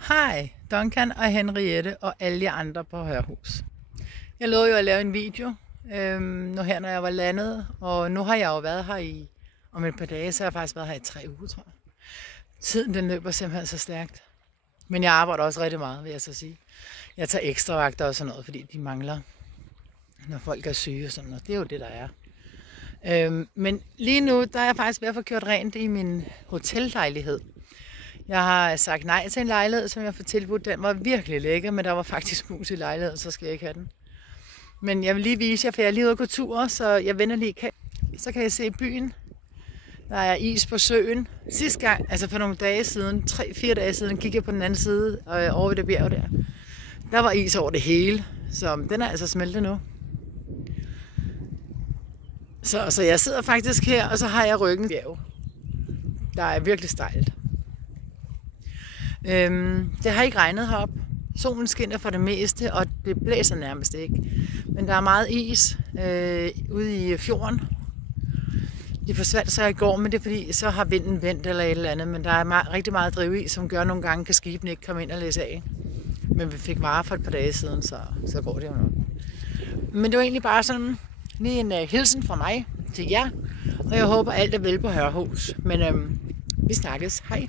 Hej, Duncan og Henriette og alle jer andre på Hørhus. Jeg lovede jo at lave en video nu her, når jeg var landet, og nu har jeg jo været her om et par dage, så har jeg faktisk været her i 3 uger, tror jeg. Tiden den løber simpelthen så stærkt. Men jeg arbejder også rigtig meget, vil jeg så sige. Jeg tager ekstra vagter og sådan noget, fordi de mangler, når folk er syge og sådan noget. Det er jo det, der er. Men lige nu, der er jeg faktisk ved at få gjort rent i min hotellejlighed. Jeg har sagt nej til en lejlighed, som jeg får tilbudt. Den var virkelig lækker, men der var faktisk mus i lejligheden, så skal jeg ikke have den. Men jeg vil lige vise jer, for jeg er lige ude at gå tur, så jeg vender lige. Så kan jeg se byen. Der er is på søen. Sidste gang, altså for nogle dage siden, 3-4 dage siden, gik jeg på den anden side over ved det bjerg der. Der var is over det hele, så den er altså smeltet nu. Så jeg sidder faktisk her, og så har jeg ryggen bjerg. Der er virkelig stejlt. Det har ikke regnet heroppe. Solen skinner for det meste, og det blæser nærmest ikke. Men der er meget is ude i fjorden. Det forsvandt så i går, men det er fordi, så har vinden vendt eller et eller andet. Men der er rigtig meget drivis, som gør nogle gange, kan skibene ikke komme ind og læse af. Men vi fik varer for et par dage siden, så går det jo nok. Men det var egentlig bare sådan lige en hilsen fra mig til jer. Og jeg håber alt er vel på Hørhus. Men vi snakkes. Hej.